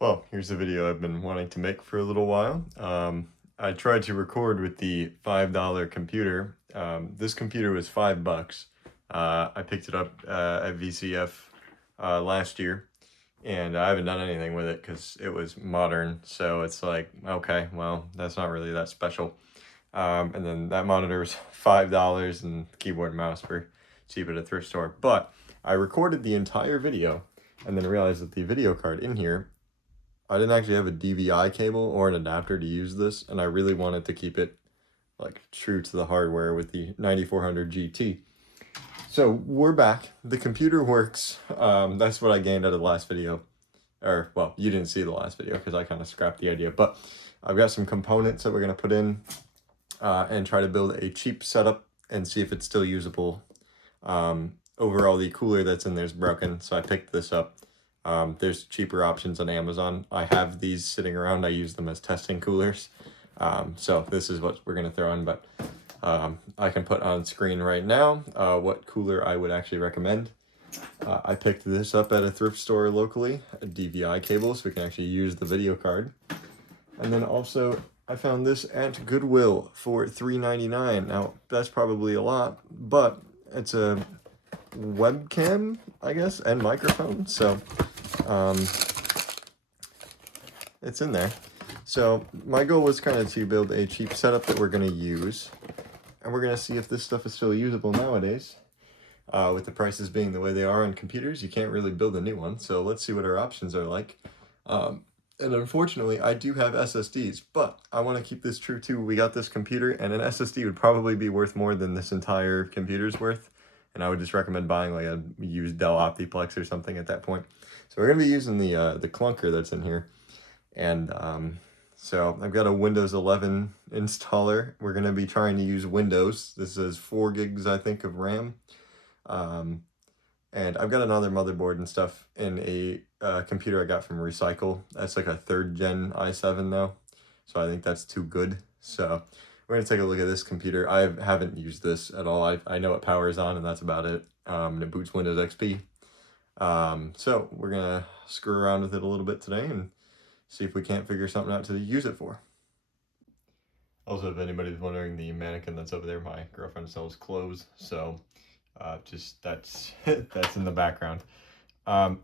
Well, here's a video I've been wanting to make for a little while. I tried to record with the $5 computer. This computer was $5. I picked it up at VCF last year, and I haven't done anything with it because it was modern. So it's like, okay, well, that's not really that special. And then that monitor was $5, and keyboard and mouse were cheap at a thrift store. But I recorded the entire video and then realized that the video card in here, I didn't actually have a DVI cable or an adapter to use this, and I really wanted to keep it like true to the hardware with the 9400 GT. So we're back. The computer works. That's what I gained out of the last video. Or, well, you didn't see the last video because I kind of scrapped the idea. But I've got some components that we're going to put in and try to build a cheap setup and see if it's still usable. Overall, the cooler that's in there is broken, so I picked this up. There's cheaper options on Amazon. I have these sitting around. I use them as testing coolers. So this is what we're going to throw in, but I can put on screen right now what cooler I would actually recommend. I picked this up at a thrift store locally, a DVI cable, so we can actually use the video card. And then also, I found this at Goodwill for $3.99. Now, that's probably a lot, but it's a webcam, I guess, and microphone, so it's in there. So my goal was kind of to build a cheap setup that we're going to use, and we're going to see if this stuff is still usable nowadays. With the prices being the way they are on computers, you can't really build a new one, so let's see what our options are like. And unfortunately, I do have SSDs, but I want to keep this true too. We got this computer, and an SSD would probably be worth more than this entire computer's worth. And I would just recommend buying like a used Dell Optiplex or something at that point. So we're going to be using the clunker that's in here. And so I've got a Windows 11 installer. We're going to be trying to use Windows. This is 4 gigs, I think, of RAM. And I've got another motherboard and stuff in a computer I got from Recycle. That's like a 3rd gen i7 now. So I think that's too good. So we're going to take a look at this computer. I haven't used this at all. I know it powers on, and that's about it. And it boots Windows XP. So we're going to screw around with it a little bit today and see if we can't figure something out to use it for. Also, if anybody's wondering, the mannequin that's over there, my girlfriend sells clothes. So just that's that's in the background.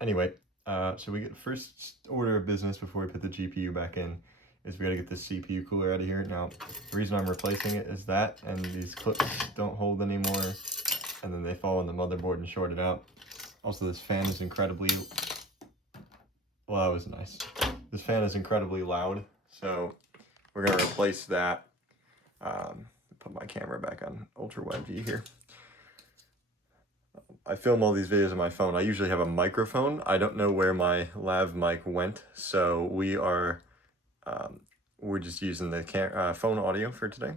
Anyway, so we get first order of business before we put the GPU back in is we got to get the CPU cooler out of here. Now, the reason I'm replacing it is that, and these clips don't hold anymore, and then they fall on the motherboard and short it out. Also, this fan is incredibly, well, that was nice. This fan is incredibly loud, so we're going to replace that. Put my camera back on ultra wide view here. I film all these videos on my phone. I usually have a microphone. I don't know where my lav mic went, so we're just using the phone audio for today.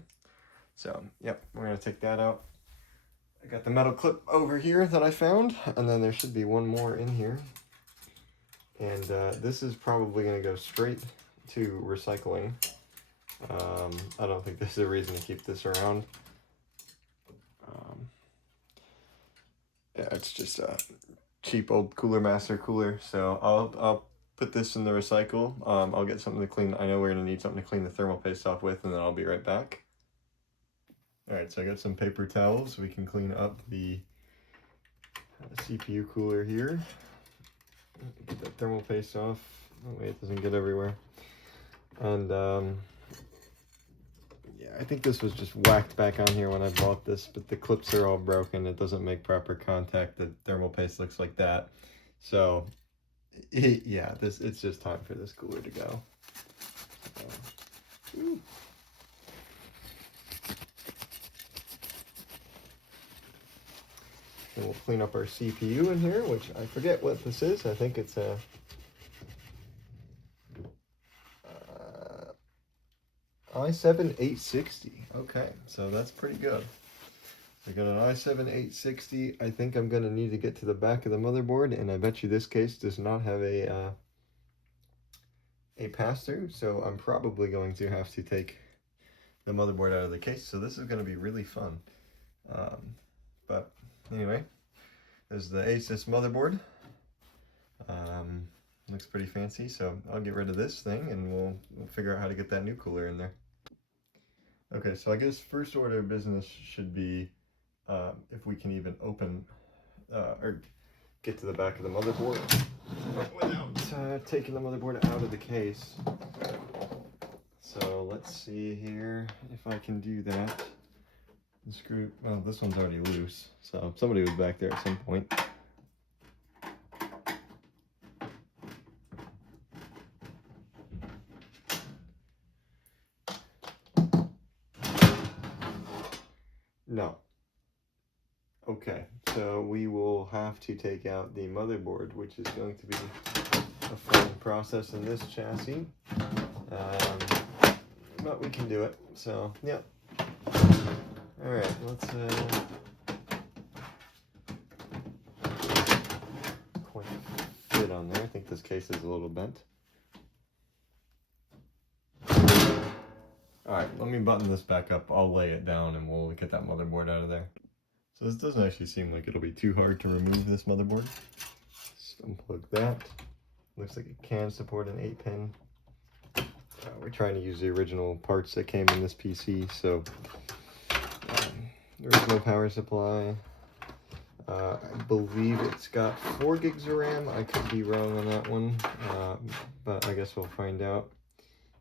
So, yep, we're going to take that out. I got the metal clip over here that I found, and then there should be one more in here. And this is probably going to go straight to recycling. I don't think there's a reason to keep this around. Yeah, it's just a cheap old Cooler Master cooler. So I'll put this in the recycle. I'll get something to clean. I know we're gonna need something to clean the thermal paste off with, and then I'll be right back. All right, so I got some paper towels. We can clean up the CPU cooler here. Get that thermal paste off. That way it doesn't get everywhere. And yeah, I think this was just whacked back on here when I bought this, but the clips are all broken. It doesn't make proper contact. The thermal paste looks like that. So, yeah, it's just time for this cooler to go. So, and we'll clean up our CPU in here, which I forget what this is. I think it's a i7-860. Okay, so that's pretty good. I got an i7-860. I think I'm going to need to get to the back of the motherboard, and I bet you this case does not have a pass-through, so I'm probably going to have to take the motherboard out of the case, so this is going to be really fun. But anyway, there's the Asus motherboard. Looks pretty fancy, so I'll get rid of this thing and we'll figure out how to get that new cooler in there. Okay, so I guess first order of business should be if we can even open or get to the back of the motherboard without taking the motherboard out of the case. So let's see here if I can do that. The screw, well, this one's already loose, so somebody was back there at some point. No. Okay, so we will have to take out the motherboard, which is going to be a fun process in this chassis. But we can do it, so yeah. Alright, let's quite fit on there. I think this case is a little bent. Alright, let me button this back up. I'll lay it down and we'll get that motherboard out of there. So this doesn't actually seem like it'll be too hard to remove this motherboard. Just unplug that. Looks like it can support an 8-pin. We're trying to use the original parts that came in this PC, so there is no power supply. I believe it's got 4 gigs of RAM. I could be wrong on that one, but I guess we'll find out.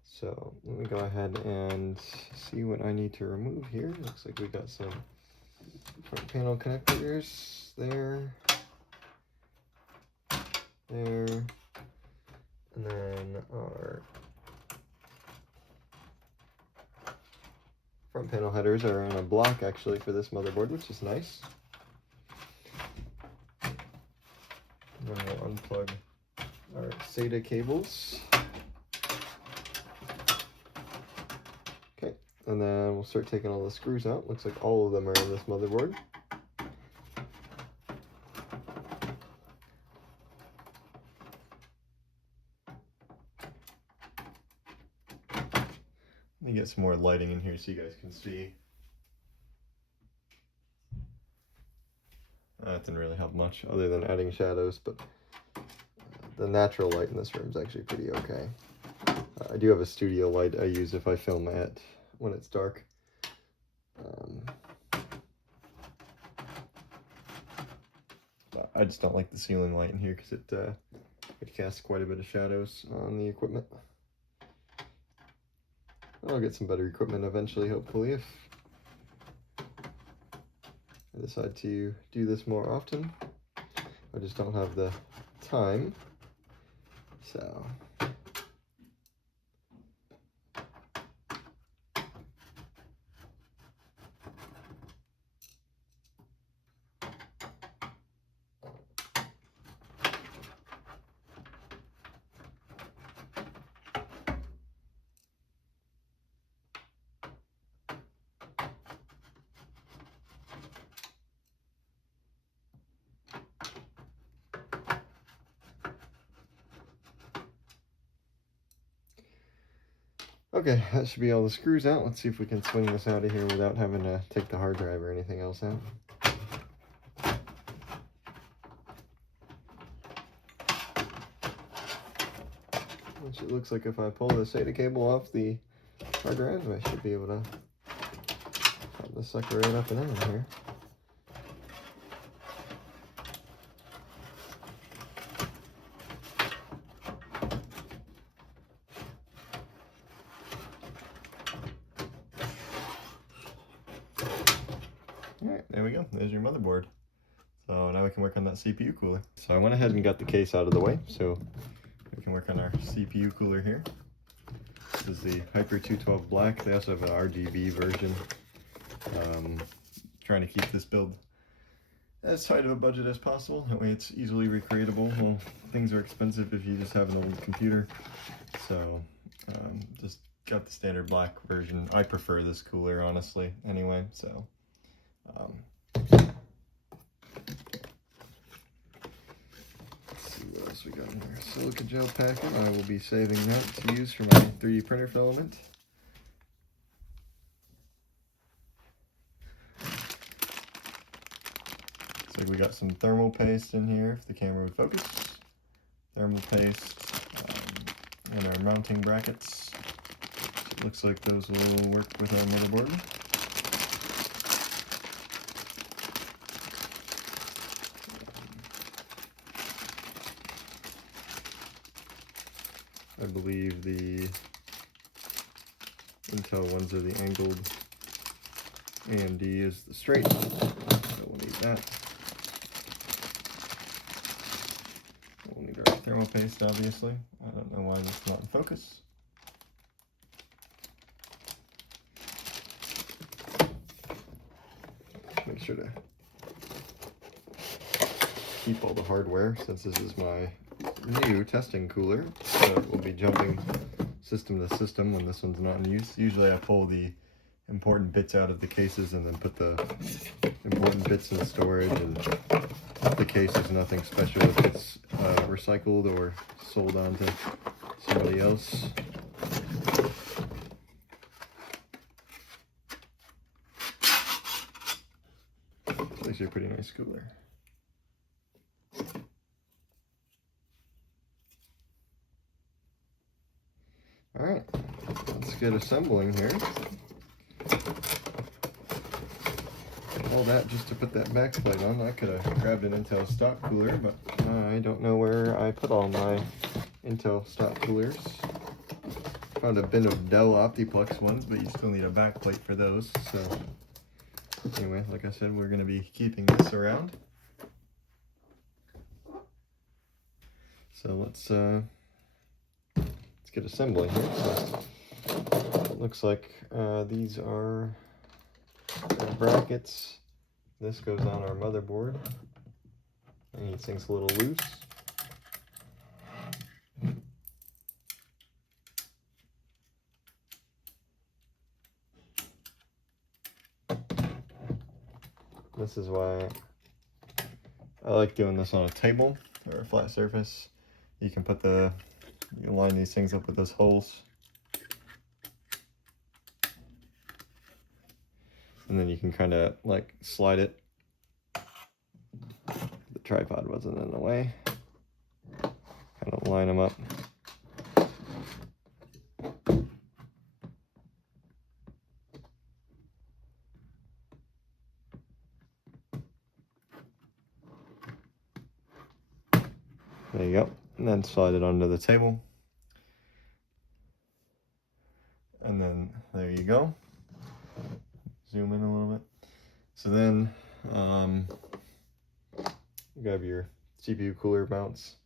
So let me go ahead and see what I need to remove here. Looks like we got some front panel connectors there, and then our front panel headers are on a block actually for this motherboard, which is nice. And then we'll unplug our SATA cables. Okay, and then we'll start taking all the screws out. Looks like all of them are in this motherboard. Let me get some more lighting in here so you guys can see. That didn't really help much other than adding shadows, but the natural light in this room is actually pretty okay. I do have a studio light I use if I film at when it's dark. But I just don't like the ceiling light in here because it casts quite a bit of shadows on the equipment. I'll get some better equipment eventually, hopefully, if I decide to do this more often. I just don't have the time, so. Okay, that should be all the screws out. Let's see if we can swing this out of here without having to take the hard drive or anything else out. Which it looks like if I pull the SATA cable off the hard drive, I should be able to pop the sucker right up and in here. Alright, there we go. There's your motherboard. So now we can work on that CPU cooler. So I went ahead and got the case out of the way, so we can work on our CPU cooler here. This is the Hyper 212 Black. They also have an RGB version. Trying to keep this build as tight of a budget as possible. That way it's easily recreatable. Well, things are expensive if you just have an old computer. So just got the standard black version. I prefer this cooler, honestly, anyway, so. Let's see what else we got in here. Silica gel packet. I will be saving that to use for my 3D printer filament. Looks like we got some thermal paste in here if the camera would focus. thermal paste, and our mounting brackets. It looks like those will work with our motherboard. I believe the Intel ones are the angled, AMD is the straight, so we'll need that. We'll need our thermal paste, obviously. I don't know why that's not in focus. Make sure to keep all the hardware, since this is my new testing cooler, so it will be jumping system to system when this one's not in use. Usually I pull the important bits out of the cases and then put the important bits in storage, and the case is nothing special if it's recycled or sold on to somebody else. It's actually a pretty nice cooler. Alright, let's get assembling here. All that just to put that backplate on. I could have grabbed an Intel stock cooler, but I don't know where I put all my Intel stock coolers. Found a bin of Dell Optiplex ones, but you still need a backplate for those. So anyway, like I said, we're going to be keeping this around. So let's get assembling here. So it looks like these are our brackets. This goes on our motherboard. And these things a little loose. This is why I like doing this on a table or a flat surface. You can line these things up with those holes. And then you can kind of like slide it. The tripod wasn't in the way. Kind of line them up. There you go. And then slide it onto the table. And then there you go. Zoom in a little bit. So then grab your CPU cooler mounts.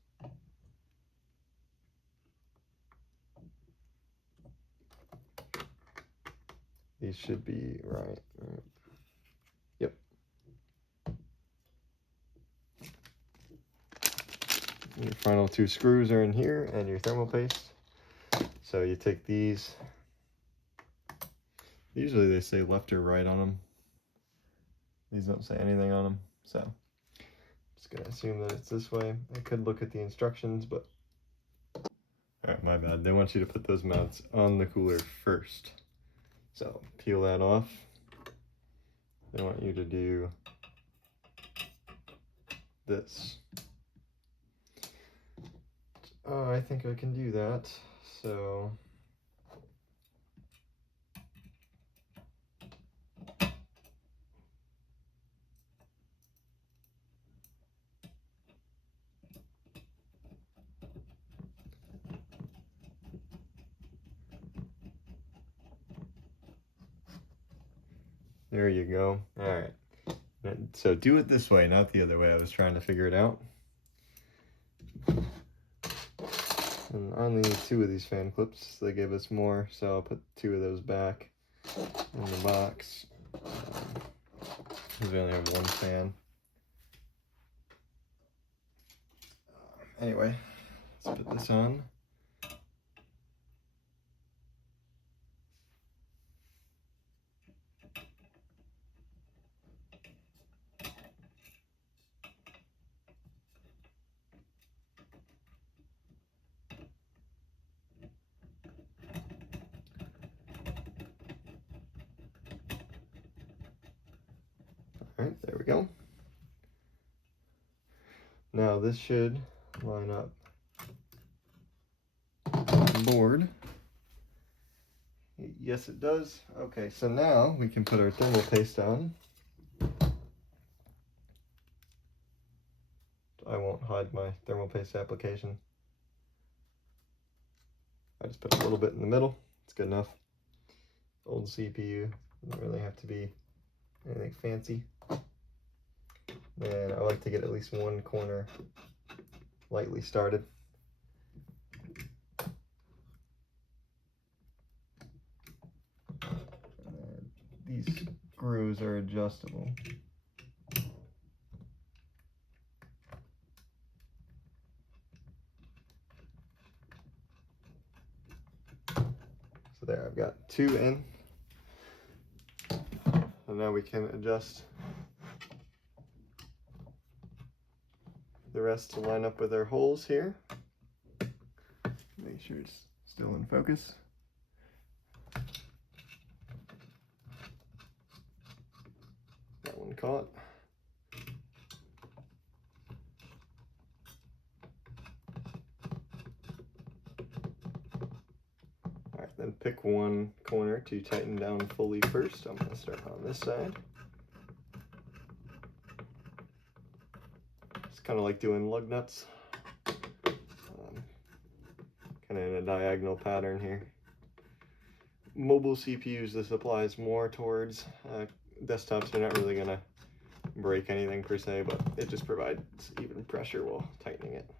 These should be right. Yep. Your final two screws are in here, and your thermal paste. So you take these. Usually they say left or right on them. These don't say anything on them, so I'm just gonna assume that it's this way. I could look at the instructions, but alright, my bad. They want you to put those mounts on the cooler first. So peel that off. They want you to do this. Oh, I think I can do that. So there you go. All right. So do it this way, not the other way. I was trying to figure it out. And I only need 2 of these fan clips. They gave us more, so I'll put 2 of those back in the box. Because we only have 1 fan. Anyway, let's put this on. Alright, there we go. Now this should line up board. Yes, it does. Okay, so now we can put our thermal paste on. I won't hide my thermal paste application. I just put a little bit in the middle. It's good enough. Old CPU, doesn't really have to be anything fancy. And I like to get at least one corner lightly started. And these screws are adjustable. So there, I've got 2 in. And now we can adjust the rest to line up with our holes here. Make sure it's still in focus. That one caught. Alright, then pick one corner to tighten down fully first. I'm going to start on this side. It's kind of like doing lug nuts. Kind of in a diagonal pattern here. Mobile CPUs, this applies more towards. Desktops, they're not really going to break anything per se, but it just provides even pressure while tightening it.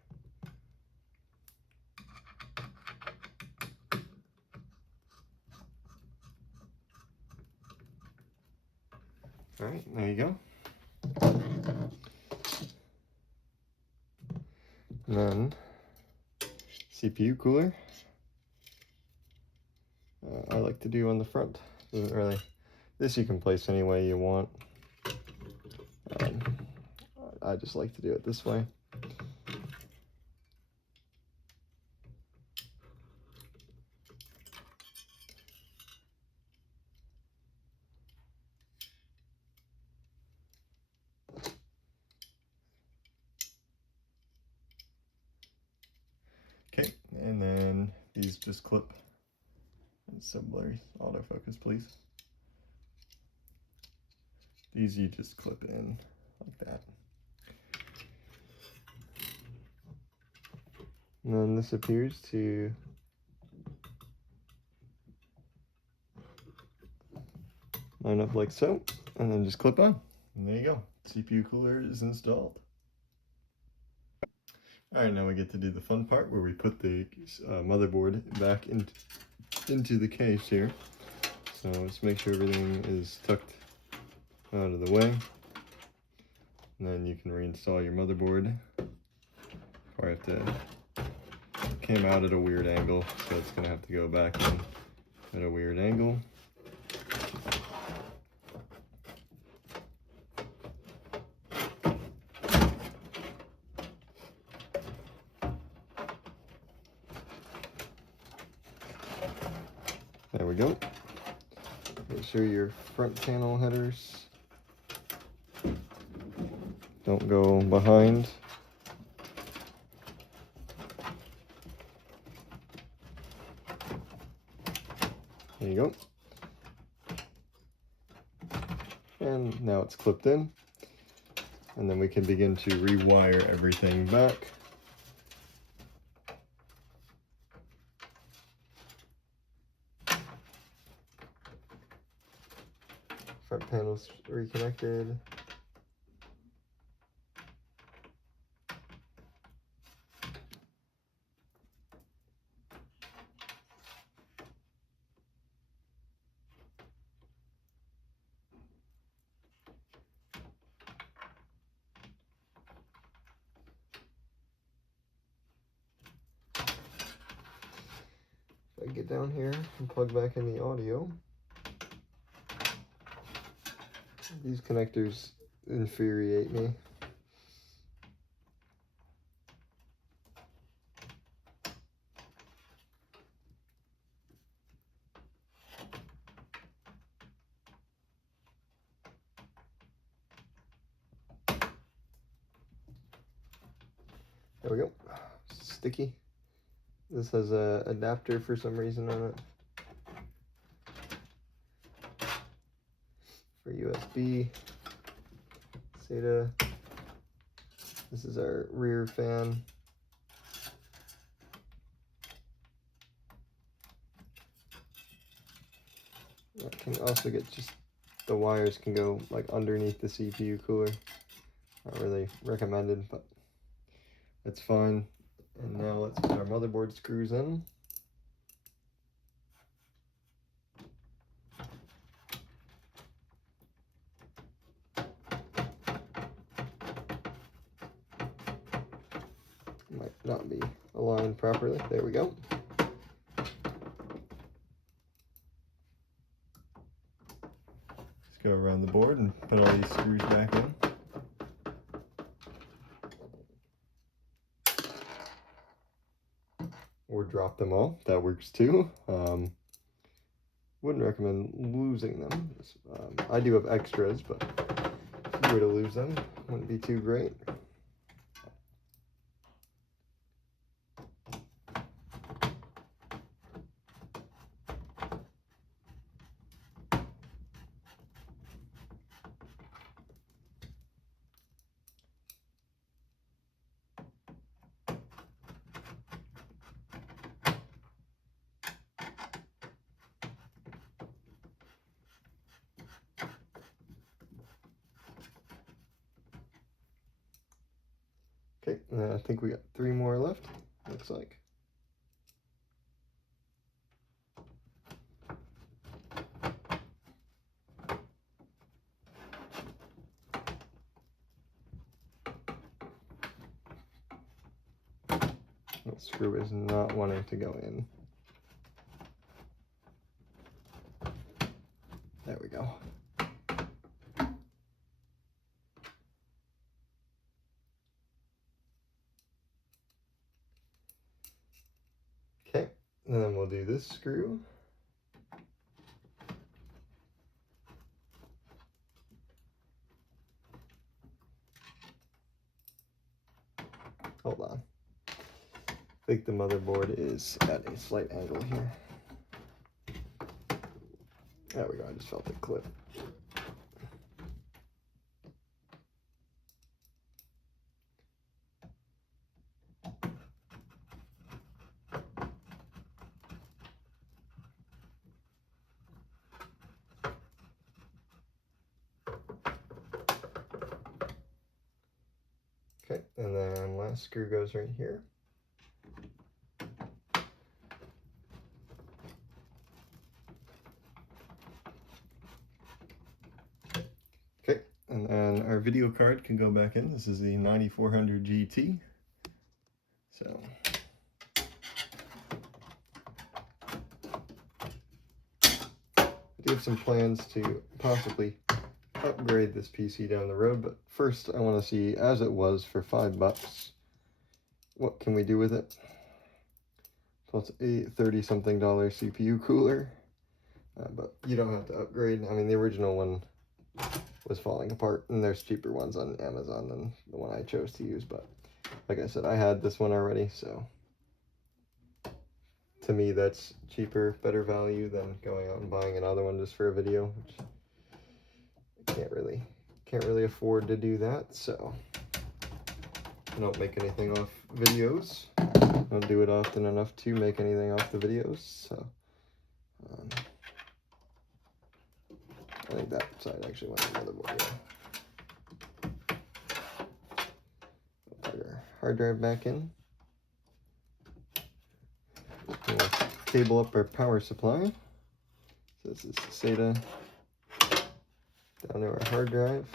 All right, there you go. And then CPU cooler. I like to do on the front. Doesn't really. This you can place any way you want. I just like to do it this way. Okay, and then these just clip. It's so blurry. Autofocus, please. These you just clip in like that. And then this appears to line up like so, and then just clip on. And there you go. CPU cooler is installed. All right, now we get to do the fun part where we put the motherboard back into the case here. So let's make sure everything is tucked out of the way. And then you can reinstall your motherboard. Or I have to, it came out at a weird angle, so it's gonna have to go back in at a weird angle. There we go. Make sure your front panel headers don't go behind. There you go. And now it's clipped in. And then we can begin to rewire everything back. Front panel's reconnected. If I get down here and plug back in the audio. These connectors infuriate me. There we go. Sticky. This has a adapter for some reason on it for USB. SATA. This is our rear fan. That can also get the wires can go like underneath the CPU cooler. Not really recommended, but that's fine. And now let's put our motherboard screws in. Might not be aligned properly. There we go. Let's go around the board and put all these screws back in. Or drop them all. That works too. Wouldn't recommend losing them. I do have extras, but if you were to lose them, wouldn't be too great. Okay, I think we got 3 more left, looks like. That screw is not wanting to go in. There we go. Okay, and then we'll do this screw. Hold on. I think the motherboard is at a slight angle here. There we go, I just felt it clip. Okay, and then last screw goes right here. Okay, and then our video card can go back in. This is the 9400 GT. So I do have some plans to possibly upgrade this PC down the road, but first I want to see, as it was for $5, what can we do with it? Plus a $30-something CPU cooler, but you don't have to upgrade. I mean, the original one was falling apart, and there's cheaper ones on Amazon than the one I chose to use, but like I said, I had this one already, so to me that's cheaper, better value than going out and buying another one just for a video, which I can't really afford to do that. So I don't make anything off videos. I don't do it often enough to make anything off the videos, so I think that side actually went on the motherboard. Yeah. We'll plug our hard drive back in. We'll cable up our power supply. So this is SATA down to our hard drive.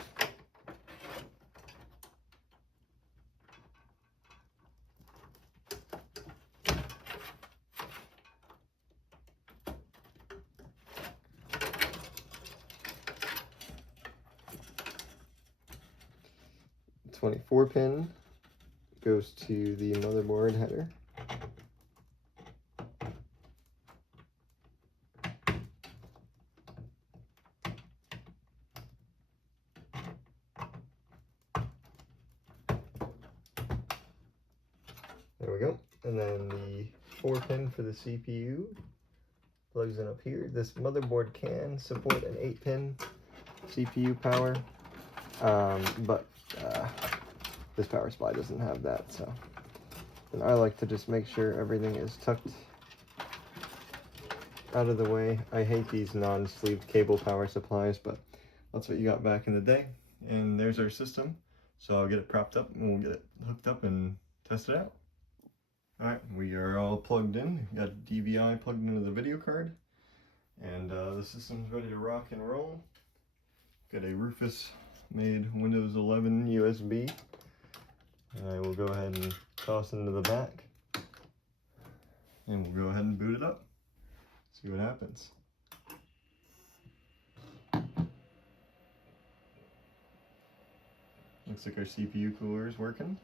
The 24 pin goes to the motherboard header. There we go. And then the 4-pin for the CPU. Plugs in up here. This motherboard can support an 8-pin CPU power, but this power supply doesn't have that, so then I like to just make sure everything is tucked out of the way. I hate these non-sleeved cable power supplies, but that's what you got back in the day. And there's our system. So I'll get it propped up and we'll get it hooked up and test it out. Alright, we are all plugged in. We've got DVI plugged into the video card. And the system's ready to rock and roll. Got a Rufus made Windows 11 USB. I will go ahead and toss into the back. And we'll go ahead and boot it up. See what happens. Looks like our CPU cooler is working.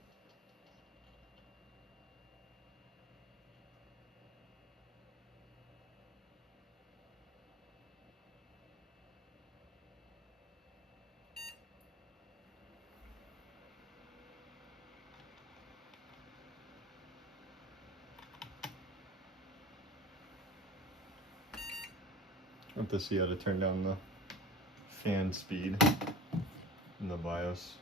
I have to see how to turn down the fan speed in the BIOS.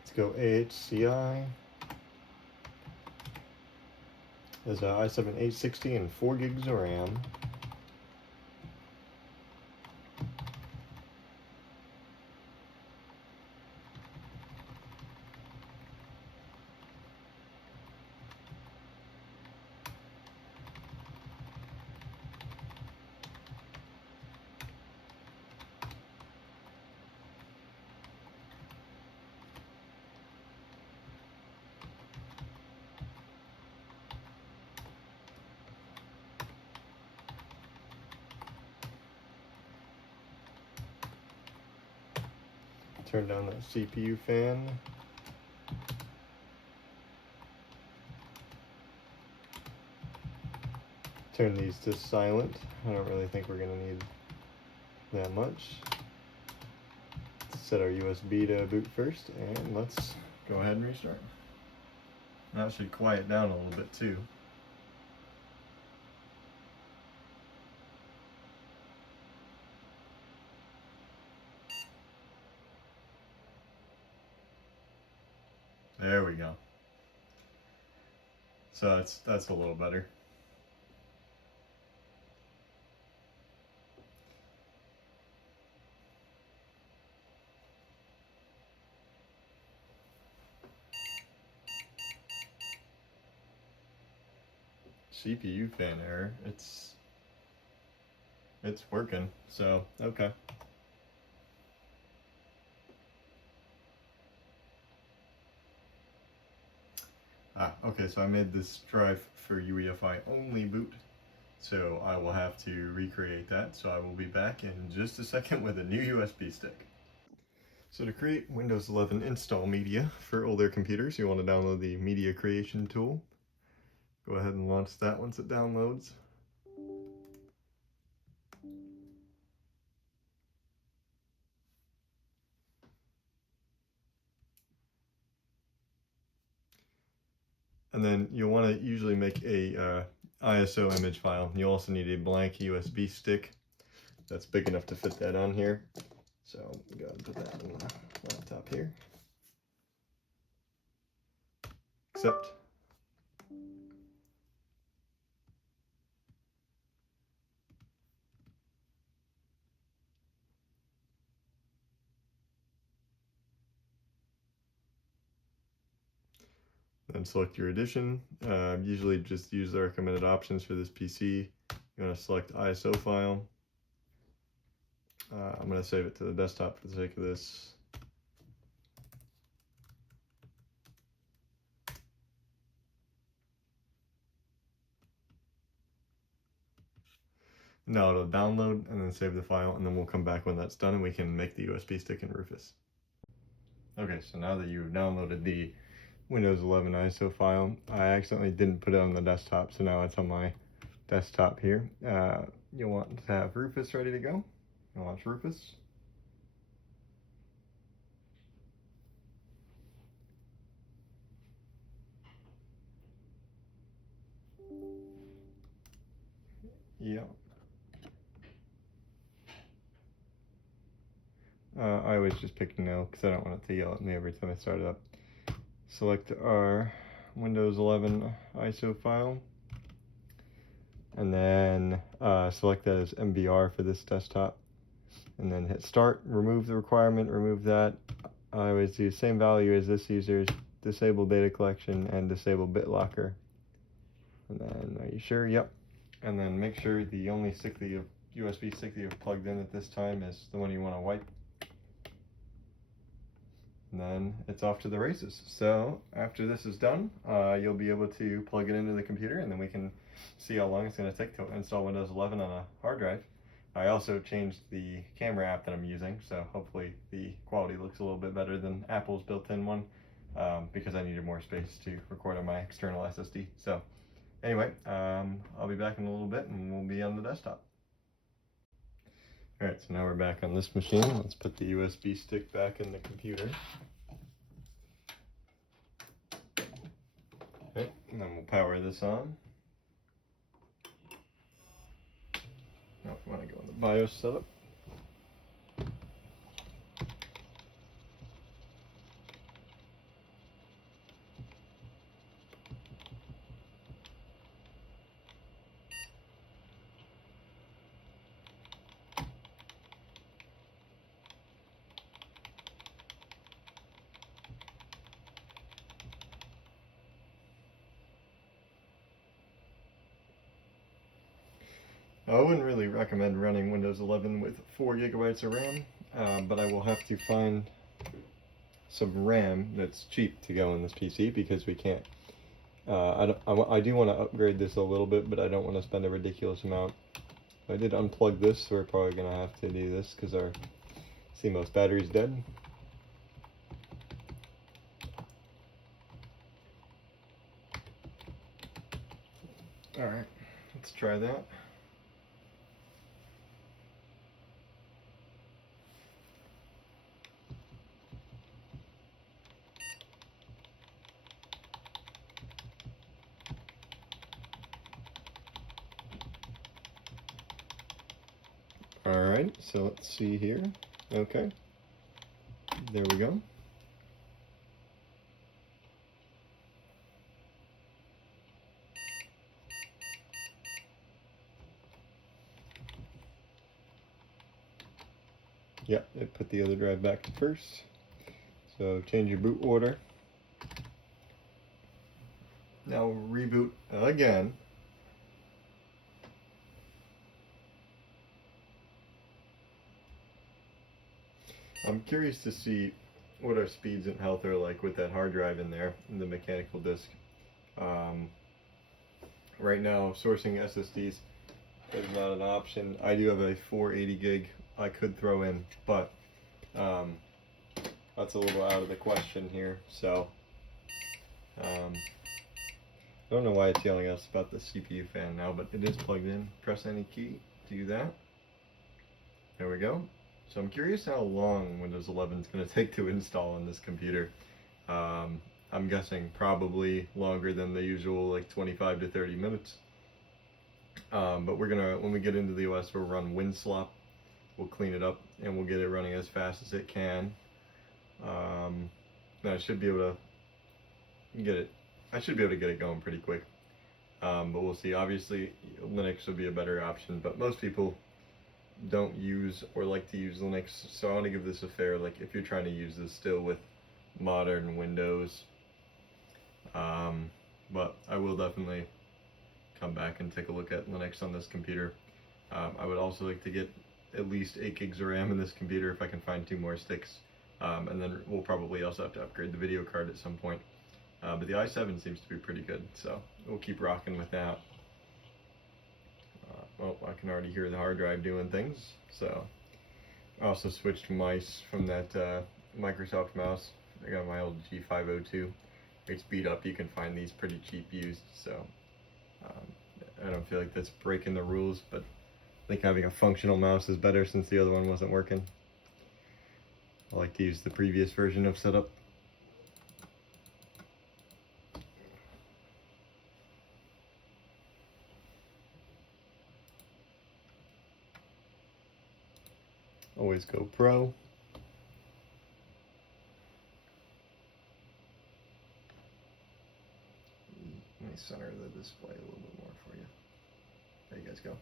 Let's go AHCI. There's a i7 860 and 4 gigs of RAM. Turn down that CPU fan. Turn these to silent. I don't really think we're gonna need that much. Let's set our USB to boot first, and let's go ahead and restart. That should quiet down a little bit too. There we go. So that's a little better. CPU fan error. It's working, so okay. Okay, so I made this drive for UEFI only boot, so I will have to recreate that. So I will be back in just a second with a new USB stick. So to create Windows 11 install media for older computers, you want to download the media creation tool. Go ahead and launch that once it downloads. And then you'll want to usually make a ISO image file. You also need a blank USB stick that's big enough to fit that on here. So go ahead and put that in the laptop here. Accept. Then select your edition. Usually just use the recommended options for this PC. You want to select ISO file. I'm going to save it to the desktop for the sake of this. Now it'll download and then save the file, and then we'll come back when that's done and we can make the USB stick in Rufus. Okay, so now that you've downloaded the Windows 11 ISO file, I accidentally didn't put it on the desktop, so now it's on my desktop here, you'll want to have Rufus ready to go. I'll launch Rufus. Yeah. I always just pick no because I don't want it to yell at me every time I start it up. Select our Windows 11 ISO file, and then select that as MBR for this desktop, and then hit start. Remove the requirement, remove that. I always do the same value as this user's, disable data collection and disable BitLocker. And then, are you sure? Yep. And then make sure the only stick that USB stick that you've plugged in at this time is the one you want to wipe. And then it's off to the races. So after this is done, you'll be able to plug it into the computer, and then we can see how long it's going to take to install Windows 11 on a hard drive. I also changed the camera app that I'm using, so hopefully the quality looks a little bit better than Apple's built-in one, because I needed more space to record on my external SSD. So anyway, I'll be back in a little bit and we'll be on the desktop. Alright, so now we're back on this machine. Let's put the USB stick back in the computer. Okay, and then we'll power this on. Now if we want to go in the BIOS setup. I wouldn't really recommend running Windows 11 with 4 gigabytes of RAM, but I will have to find some RAM that's cheap to go in this PC because we can't. I do want to upgrade this a little bit, but I don't want to spend a ridiculous amount. I did unplug this, so we're probably going to have to do this because our CMOS battery's dead. Alright, let's try that. Alright, so let's see here. Okay, there we go. Yeah, it put the other drive back to first. So change your boot order. Now reboot again. I'm curious to see what our speeds and health are like with that hard drive in there, in the mechanical disk. Right now, sourcing SSDs is not an option. I do have a 480 gig I could throw in, but that's a little out of the question here. So I don't know why it's yelling at us about the CPU fan now, but it is plugged in. Press any key, do that. There we go. So I'm curious how long Windows 11 is going to take to install on this computer. I'm guessing probably longer than the usual, like 25 to 30 minutes. But we're gonna, when we get into the OS, we'll run WinSlop. We'll clean it up and we'll get it running as fast as it can. Now I should be able to get it. I should be able to get it going pretty quick. But we'll see. Obviously, Linux would be a better option, but most people don't use or like to use Linux, so I want to give this a fair, like, if you're trying to use this still with modern Windows. But I will definitely come back and take a look at Linux on this computer. I would also like to get at least 8 gigs of RAM in this computer if I can find 2 more sticks. And then we'll probably also have to upgrade the video card at some point. But the i7 seems to be pretty good, so we'll keep rocking with that. Well, I can already hear the hard drive doing things, so I also switched mice from that Microsoft mouse. I got my old G502. It's beat up. You can find these pretty cheap used, so I don't feel like that's breaking the rules, but I think having a functional mouse is better since the other one wasn't working. I like to use the previous version of setup. Always go pro. Let me center the display a little bit more for you. There you guys go.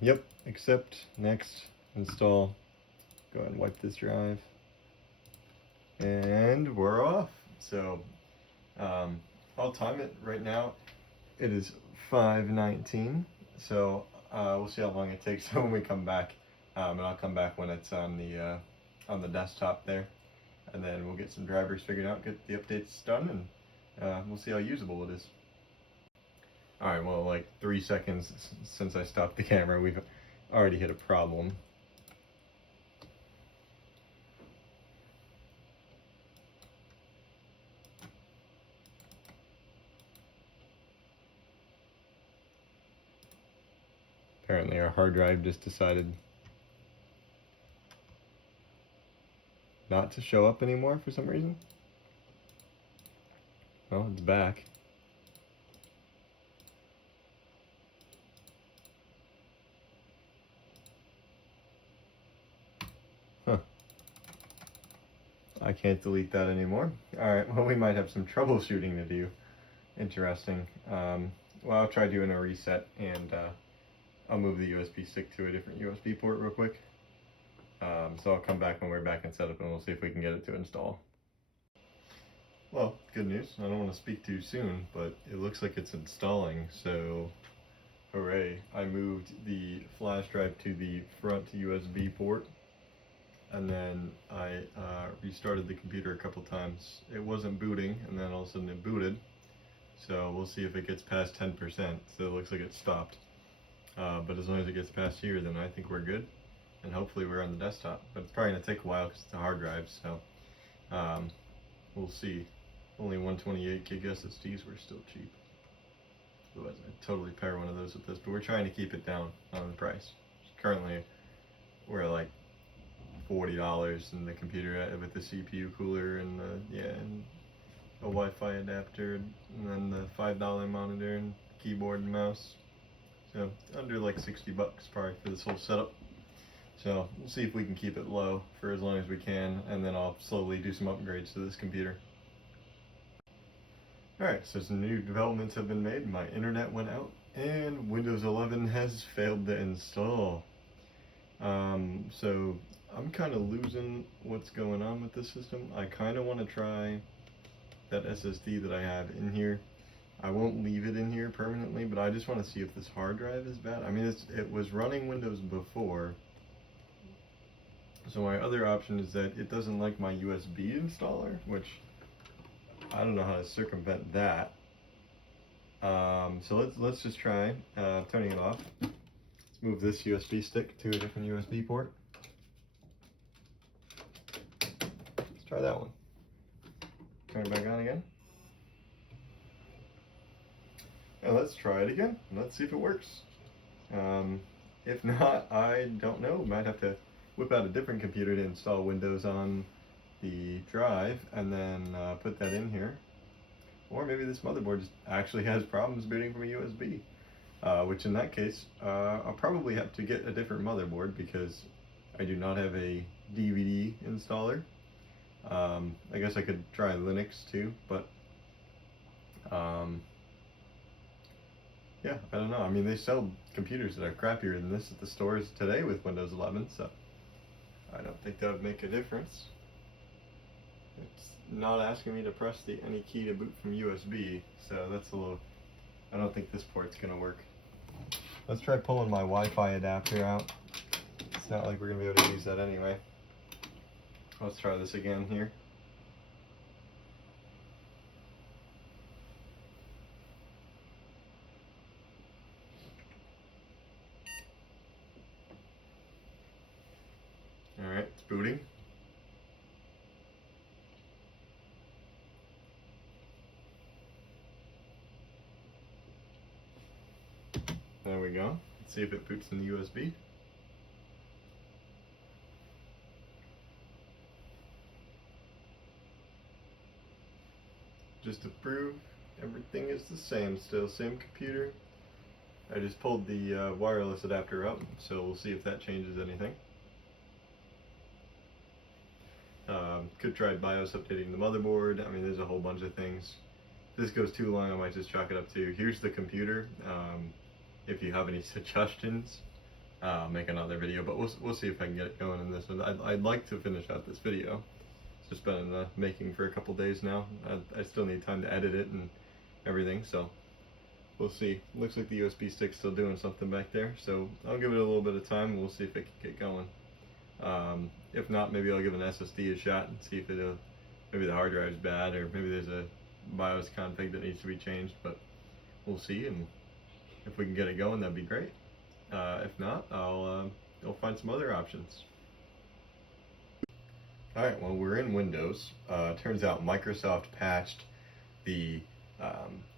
Yep, accept, next, install. Go ahead and wipe this drive. And we're off. So I'll time it right now. It is 5:19. So we'll see how long it takes when we come back. And I'll come back when it's on the desktop there. And then we'll get some drivers figured out, get the updates done, and we'll see how usable it is. Alright, well, like 3 seconds since I stopped the camera, we've already hit a problem. Apparently our hard drive just decided not to show up anymore for some reason. Well, it's back. Huh. I can't delete that anymore. Alright, well, we might have some troubleshooting to do. Interesting. Well, I'll try doing a reset, and I'll move the USB stick to a different USB port real quick. So I'll come back when we're back in setup, and we'll see if we can get it to install. Well, good news. I don't want to speak too soon, but it looks like it's installing, so hooray. I moved the flash drive to the front USB port, and then I restarted the computer a couple times. It wasn't booting, and then all of a sudden it booted. So we'll see if it gets past 10%. So it looks like it stopped. But as long as it gets past here, then I think we're good. And hopefully we're on the desktop. But it's probably going to take a while because it's a hard drive. So we'll see. Only 128 gig SSDs were still cheap. Otherwise I'd totally pair one of those with this. But we're trying to keep it down on the price. Currently we're at like $40 in the computer with the CPU cooler and and a Wi-Fi adapter, and then the $5 monitor and keyboard and mouse. So under like 60 bucks probably for this whole setup. So we'll see if we can keep it low for as long as we can, and then I'll slowly do some upgrades to this computer. Alright, so some new developments have been made. My internet went out, and Windows 11 has failed to install. So I'm kind of losing what's going on with this system. I kind of want to try that SSD that I have in here. I won't leave it in here permanently, but I just want to see if this hard drive is bad. I mean, it was running Windows before. So my other option is that it doesn't like my USB installer, which I don't know how to circumvent that. So let's just try turning it off. Let's move this USB stick to a different USB port. Let's try that one. Turn it back on again. And let's try it again. Let's see if it works. If not, I don't know. Might have to whip out a different computer to install Windows on the drive and then put that in here. Or maybe this motherboard just actually has problems booting from a USB. Which in that case, I'll probably have to get a different motherboard because I do not have a DVD installer. I guess I could try Linux too, but yeah, I don't know. I mean, they sell computers that are crappier than this at the stores today with Windows 11, so I don't think that would make a difference. It's not asking me to press the any key to boot from USB, so that's a little... I don't think this port's gonna work. Let's try pulling my Wi-Fi adapter out. It's not like we're gonna be able to use that anyway. Let's try this again here. Alright, it's booting. go. Let's see if it boots in the USB. Just to prove everything is the same still, same computer. I just pulled the wireless adapter out, so we'll see if that changes anything. Could try BIOS updating the motherboard. I mean, there's a whole bunch of things. If this goes too long, I might just chalk it up to, here's the computer. If you have any suggestions, make another video, but we'll see if I can get it going in this one. I'd like to finish out this video. It's just been in the making for a couple days now. I still need time to edit it and everything, so we'll see. Looks like the USB stick's still doing something back there, so I'll give it a little bit of time and we'll see if it can get going. If not, maybe I'll give an SSD a shot and see if maybe the hard drive's bad, or maybe there's a BIOS config that needs to be changed, but we'll see, and if we can get it going, that'd be great. If not, I'll find some other options. Alright, well, we're in Windows. Turns out Microsoft patched the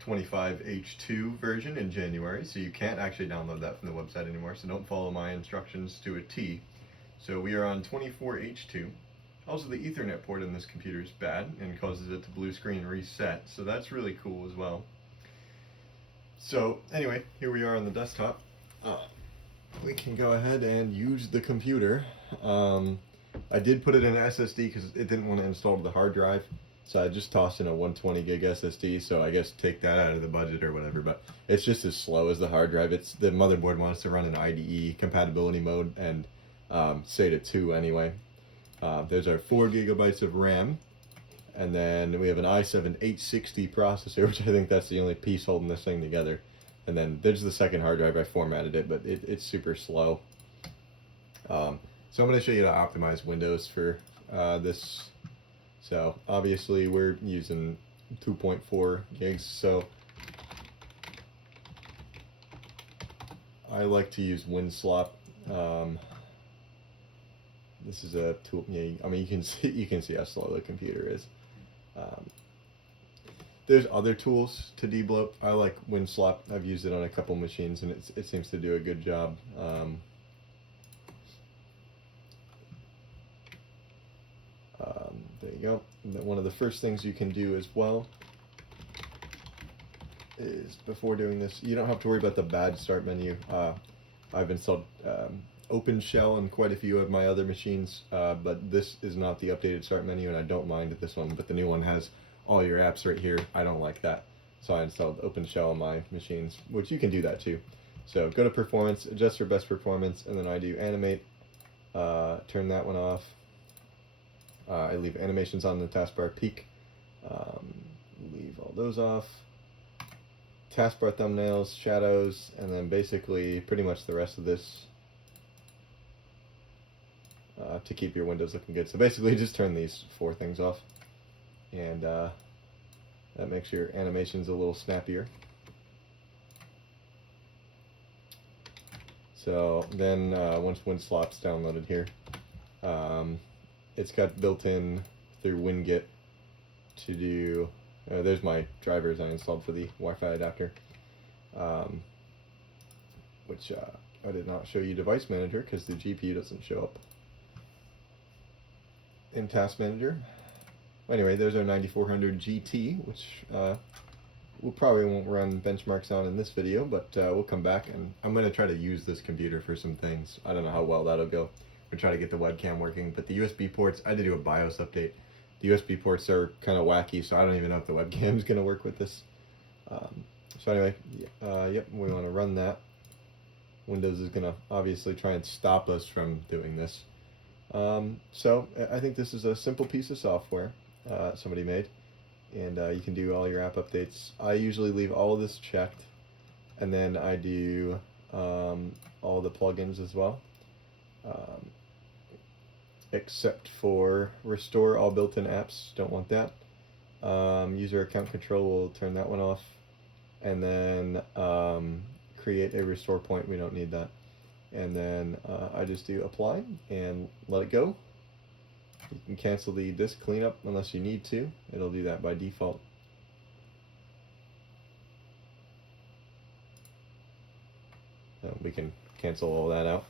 25H2 version in January, so you can't actually download that from the website anymore, so don't follow my instructions to a T. So we are on 24H2. Also, the Ethernet port in this computer is bad and causes it to blue screen reset, so that's really cool as well. So anyway, here we are on the desktop. We can go ahead and use the computer. I did put it in an SSD because it didn't want to install the hard drive, so I just tossed in a 120 gig SSD, so I guess take that out of the budget or whatever, but it's just as slow as the hard drive. The motherboard wants to run in IDE compatibility mode, and SATA 2 anyway. There's our 4 gigabytes of RAM, and then we have an i7 860 processor, which I think that's the only piece holding this thing together. And then there's the second hard drive. I formatted it, but it's super slow. So I'm going to show you how to optimize Windows for this. So obviously we're using 2.4 gigs, so I like to use WinSlop. This is a tool. Yeah, I mean, you can see how slow the computer is. There's other tools to debloat. I like WinSlop. I've used it on a couple machines, and it seems to do a good job. There you go. One of the first things you can do as well is, before doing this, you don't have to worry about the bad start menu. I've installed OpenShell on quite a few of my other machines, but this is not the updated start menu, and I don't mind this one, but the new one has all your apps right here. I don't like that, so I installed OpenShell on my machines, which you can do that too. So go to Performance, adjust for best performance, and then I do Animate, turn that one off. I leave animations on the taskbar peak, leave all those off. Taskbar thumbnails, shadows, and then basically pretty much the rest of this to keep your windows looking good. So basically just turn these 4 things off, and that makes your animations a little snappier. So then once WinSlop's downloaded here, it's got built in through WinGet to do, there's my drivers I installed for the Wi-Fi adapter, which I did not show you Device Manager because the GPU doesn't show up in Task Manager. Anyway, there's our 9400 GT, which we probably won't run benchmarks on in this video, but we'll come back, and I'm going to try to use this computer for some things. I don't know how well that'll go. We'll try to get the webcam working, but the USB ports, I had to do a BIOS update. The USB ports are kind of wacky, so I don't even know if the webcam is going to work with this. So anyway, yep, we want to run that. Windows is going to obviously try and stop us from doing this. So I think this is a simple piece of software somebody made, and you can do all your app updates. I usually leave all of this checked, and then I do all the plugins as well. Except for restore all built-in apps, don't want that. User account control, will turn that one off. And then create a restore point, we don't need that. And then I just do apply and let it go. You can cancel the disk cleanup unless you need to. It'll do that by default. we can cancel all that out.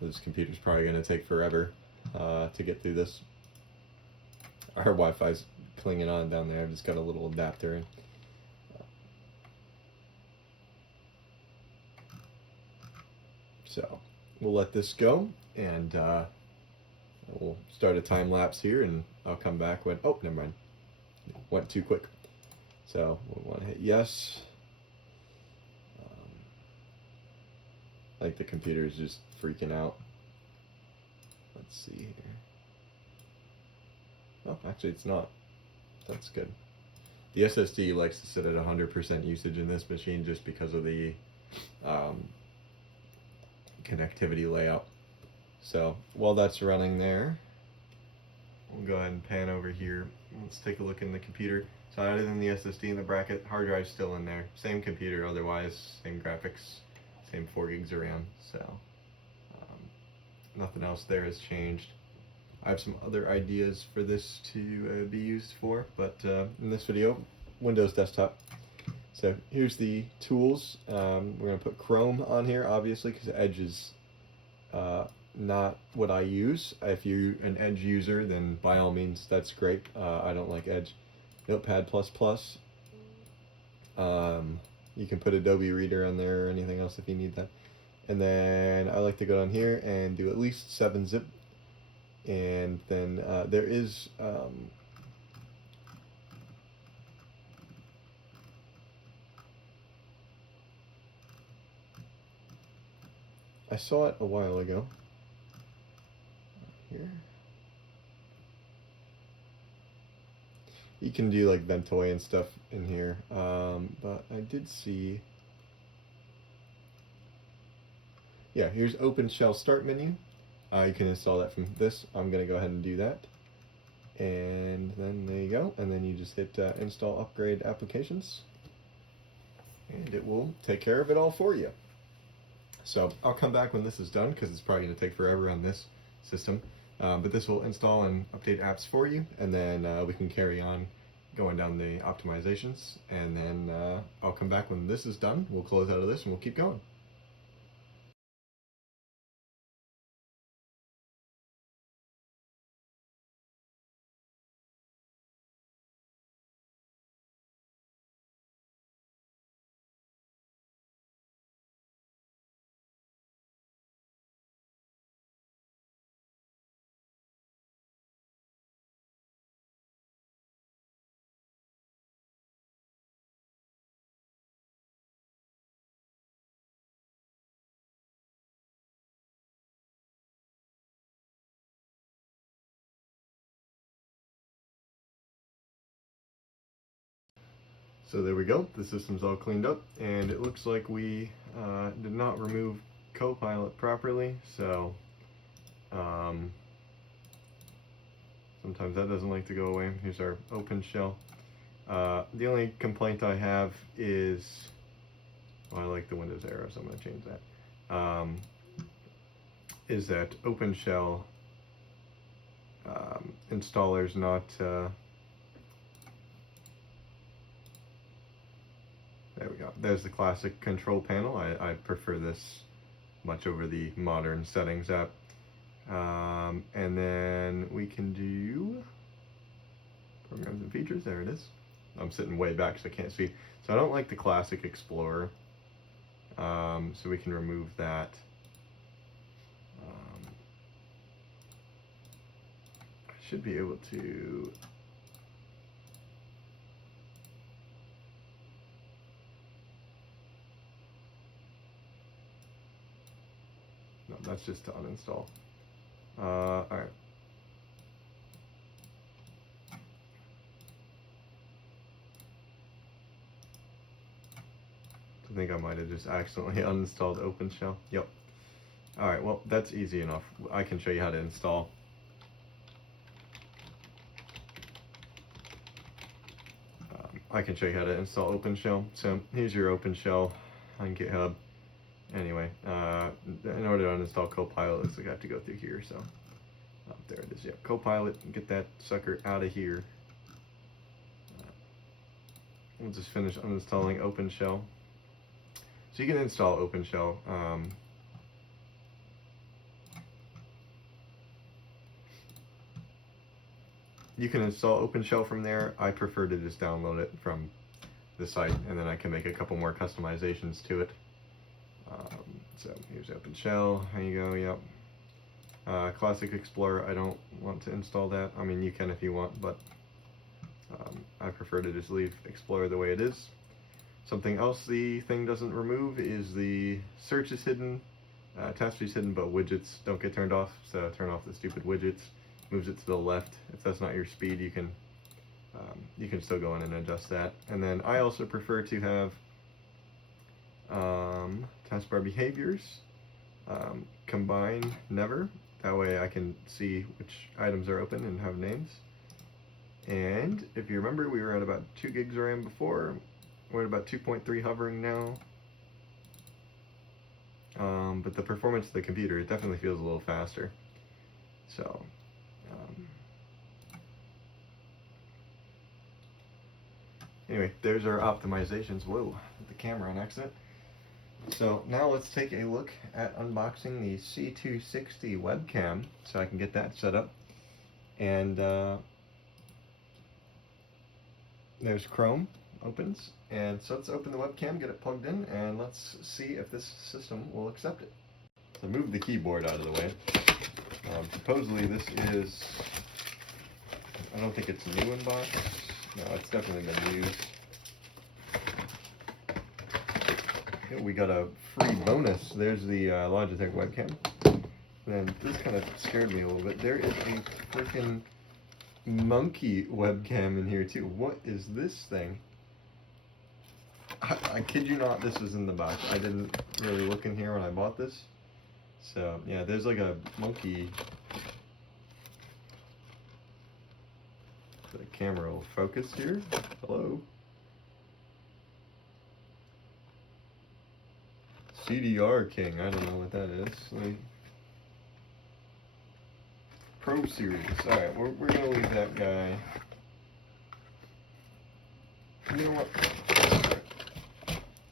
This computer's probably going to take forever to get through this. Our Wi-Fi's clinging on down there. I've just got a little adapter in. So we'll let this go, and we'll start a time lapse here, and I'll come back when, oh, never mind. Went too quick. So we'll want to hit yes. Like the computer is just freaking out. Let's see here. Oh, actually it's not. That's good. The SSD likes to sit at 100% usage in this machine just because of the connectivity layout. So while that's running there, we'll go ahead and pan over here. Let's take a look in the computer. So other than the SSD in the bracket, hard drive's still in there. Same computer otherwise, same graphics, same 4 gigs of RAM. So nothing else there has changed. I have some other ideas for this to be used for, but in this video, Windows desktop. So here's the tools. We're going to put Chrome on here, obviously, because Edge is not what I use. If you're an Edge user, then by all means, that's great. I don't like Edge. Notepad++. You can put Adobe Reader on there or anything else if you need that. And then I like to go down here and do at least 7-zip. And then there is I saw it a while ago here. You can do like Ventoy and stuff in here, but I did see, yeah, here's Open Shell Start menu. You can install that from this. I'm going to go ahead and do that. And then there you go. And then you just hit Install Upgrade Applications. And it will take care of it all for you. So I'll come back when this is done because it's probably going to take forever on this system. But this will install and update apps for you. And then we can carry on going down the optimizations. And then I'll come back when this is done. We'll close out of this and we'll keep going. So there we go, the system's all cleaned up, and it looks like we did not remove Copilot properly, so sometimes that doesn't like to go away. Here's our open shell. The only complaint I have is, well, I like the Windows arrow, so I'm going to change that, is that open shell installer's not, there we go. There's the classic control panel. I prefer this much over the modern settings app. And then we can do programs and features. There it is. I'm sitting way back so I can't see. So I don't like the classic Explorer. So we can remove that. I should be able to. No, that's just to uninstall. All right. I think I might have just accidentally uninstalled OpenShell. Yep. All right, well, that's easy enough. I can show you how to install. I can show you how to install OpenShell. So here's your OpenShell on GitHub. Anyway, in order to uninstall Copilot, looks like I have to go through here. So there it is. Yep, Copilot. Get that sucker out of here. We'll just finish uninstalling OpenShell. So you can install OpenShell. You can install OpenShell from there. I prefer to just download it from the site, and then I can make a couple more customizations to it. So here's OpenShell. There you go. Yep. Classic Explorer. I don't want to install that. I mean, you can if you want, but I prefer to just leave Explorer the way it is. Something else the thing doesn't remove is the search is hidden, task tree is hidden, but widgets don't get turned off. So turn off the stupid widgets. Moves it to the left. If that's not your speed, you can still go in and adjust that. And then I also prefer to have taskbar behaviors combine never. That way I can see which items are open and have names. And if you remember, we were at about 2 gigs RAM before. We're at about 2.3 hovering now. But the performance of the computer, it definitely feels a little faster. So, anyway, there's our optimizations. Whoa, the camera on accident. So now let's take a look at unboxing the C260 webcam so I can get that set up. And there's Chrome opens, and so let's open the webcam, get it plugged in, and let's see if this system will accept it. So move the keyboard out of the way. Supposedly this is, I don't think it's new in box. No, it's definitely been used. We got a free bonus. There's the Logitech webcam. And this kind of scared me a little bit. There is a freaking monkey webcam in here too. What is this thing? I kid you not, this was in the box. I didn't really look in here when I bought this. So yeah, there's like a monkey. The camera will focus here. Hello. CDR King, I don't know what that is. Pro Series. Alright, we're gonna leave that guy. You know what?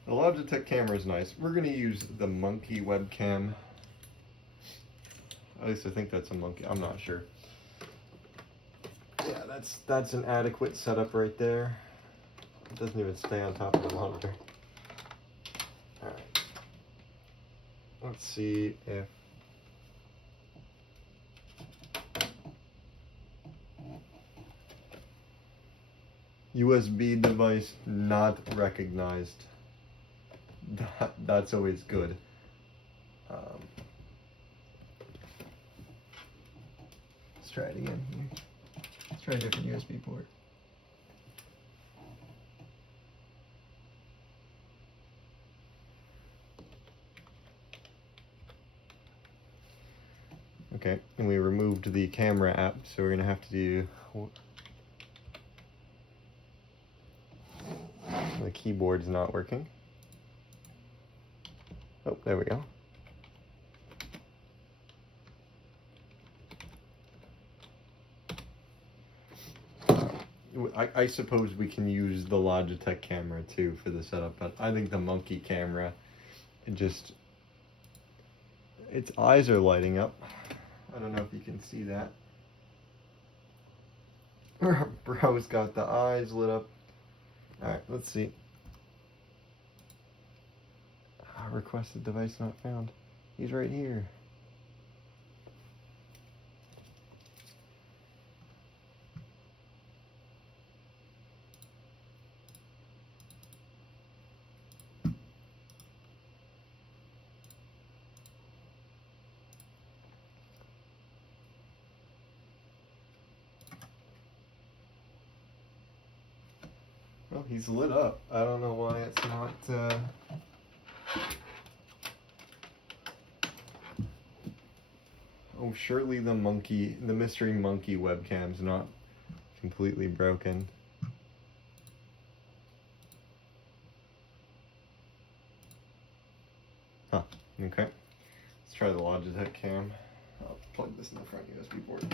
The Logitech camera is nice. We're gonna use the monkey webcam. At least I think that's a monkey. I'm not sure. Yeah, that's an adequate setup right there. It doesn't even stay on top of the monitor. Alright. Let's see if USB device not recognized. That's always good. Let's try it again here. Let's try a different USB port. Okay, and we removed the camera app, so we're gonna have to do the keyboard's not working. Oh, there we go. I suppose we can use the Logitech camera too for the setup, but I think the monkey camera, its eyes are lighting up. I don't know if you can see that. Bro's got the eyes lit up. Alright, let's see. Requested device not found. He's right here. Well, he's lit up. I don't know why it's not, Oh, surely the mystery monkey webcam's not completely broken. Huh, okay. Let's try the Logitech cam. I'll plug this in the front USB port.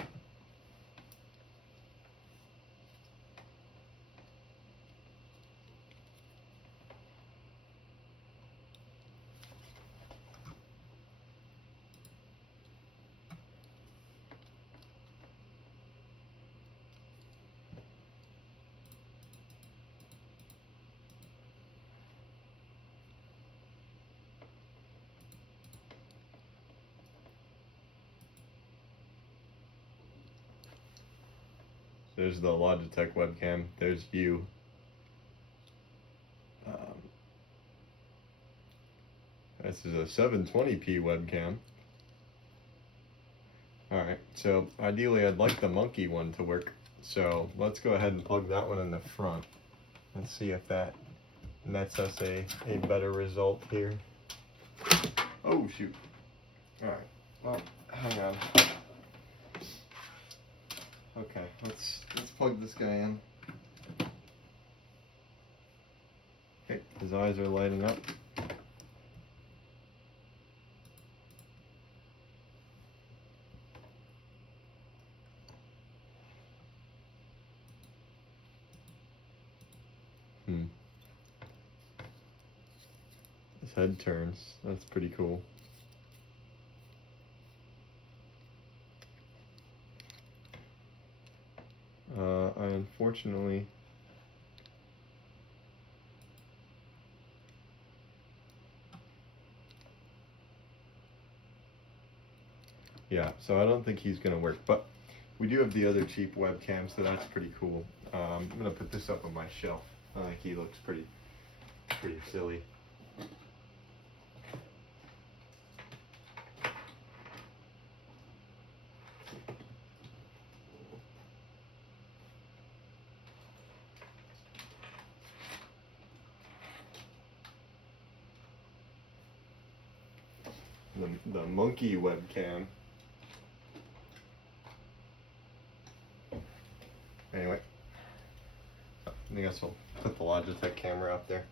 There's the Logitech webcam. There's you. This is a 720p webcam. Alright, so ideally I'd like the monkey one to work. So let's go ahead and plug that one in the front and see if that nets us a better result here. Oh shoot. Alright, well, hang on. Okay, let's plug this guy in. Okay, his eyes are lighting up. His head turns. That's pretty cool. I unfortunately yeah, so I don't think he's gonna work, but we do have the other cheap webcam, so that's pretty cool. I'm gonna put this up on my shelf. I think he looks pretty silly. The monkey webcam. Anyway, I guess we'll put the Logitech camera up there.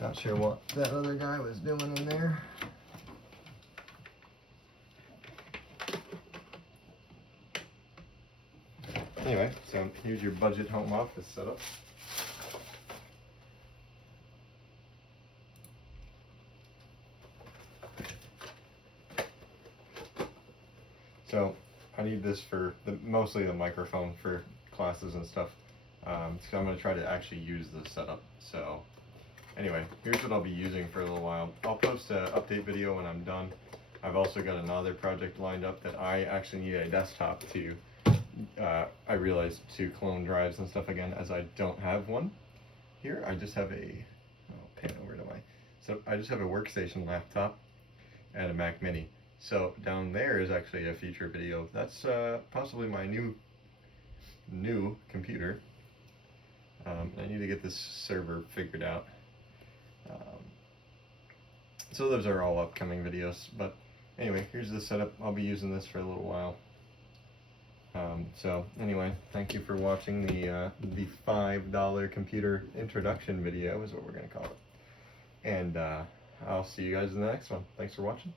Not sure what that other guy was doing in there. Anyway, so here's your budget home office setup. So I need this for mostly the microphone for classes and stuff. So I'm going to try to actually use this setup. So anyway, here's what I'll be using for a little while. I'll post an update video when I'm done. I've also got another project lined up that I actually need a desktop to, I realized, to clone drives and stuff again, as I don't have one. Here I just have a, where do I? So I just have a workstation laptop and a Mac Mini. So down there is actually a future video. That's possibly my new computer. I need to get this server figured out. So those are all upcoming videos. But anyway, here's the setup. I'll be using this for a little while. So anyway, thank you for watching the $5 computer introduction video is what we're gonna call it. And I'll see you guys in the next one. Thanks for watching.